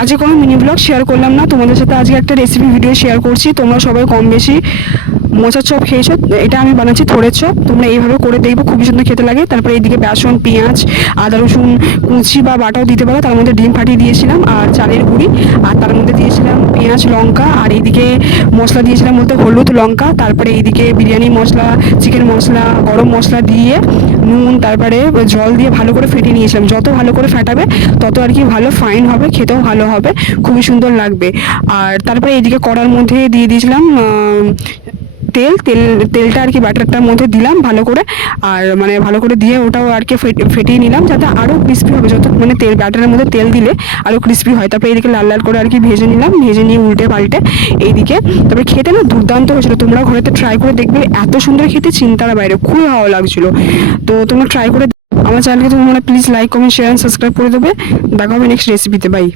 আজকে কোনো mini blog share করলাম না তোমাদের সাথে, আজকে একটা রেসিপি ভিডিও শেয়ার করছি। তোমরা সবাই কম বেশি মোচার চপ খেয়েছো, এটা আমি বানাচ্ছি থোড়ের চপ। তোমরা এইভাবে করে দেখবো, খুবই সুন্দর খেতে লাগে। তারপরে এইদিকে বেসন, পেঁয়াজ, আদা রসুন কুচি বা বাটাও দিতে পারো, তার মধ্যে ডিম ফাটিয়ে দিয়েছিলাম আর চালের গুঁড়ি, আর তার মধ্যে দিয়েছিলাম পেঁয়াজ লঙ্কা, আর এইদিকে মশলা দিয়েছিলাম বলতে হলুদ লঙ্কা, তারপরে এইদিকে বিরিয়ানি মশলা, চিকেন মশলা, গরম মশলা দিয়ে নুন, তারপরে জল দিয়ে ভালো করে ফেটিয়ে নিয়েছিলাম। যত ভালো করে ফাটাবে তত আর কি ভালো ফাইন হবে, খেতেও ভালো হবে, খুবই সুন্দর লাগবে। আর তারপরে এইদিকে কড়ার মধ্যে দিয়ে দিয়েছিলাম তেলটা আর কি ব্যাটারটার মধ্যে দিলাম ভালো করে, আর মানে ভালো করে দিয়ে ওটাও আর কি ফেটিয়ে নিলাম যাতে আরও ক্রিস্পি হবে। যত মানে তেল ব্যাটারের মধ্যে তেল দিলে আরও ক্রিস্পি হয়। তারপরে এইদিকে লাল লাল করে আর কি ভেজে নিলাম, ভেজে নিয়ে উল্টে পাল্টে এইদিকে। তারপরে খেতে না দুর্দান্ত হয়েছিল, তোমরা ঘরেতে ট্রাই করে দেখবে, এত সুন্দর খেতে চিন্তার বাইরে, খুবই ভালো লাগছিলো। তো তোমরা ট্রাই করে আমার চ্যানেলকে তোমরা please like comment share subscribe করে দেবে। দেখা হবে নেক্সট রেসিপিতে। বাই।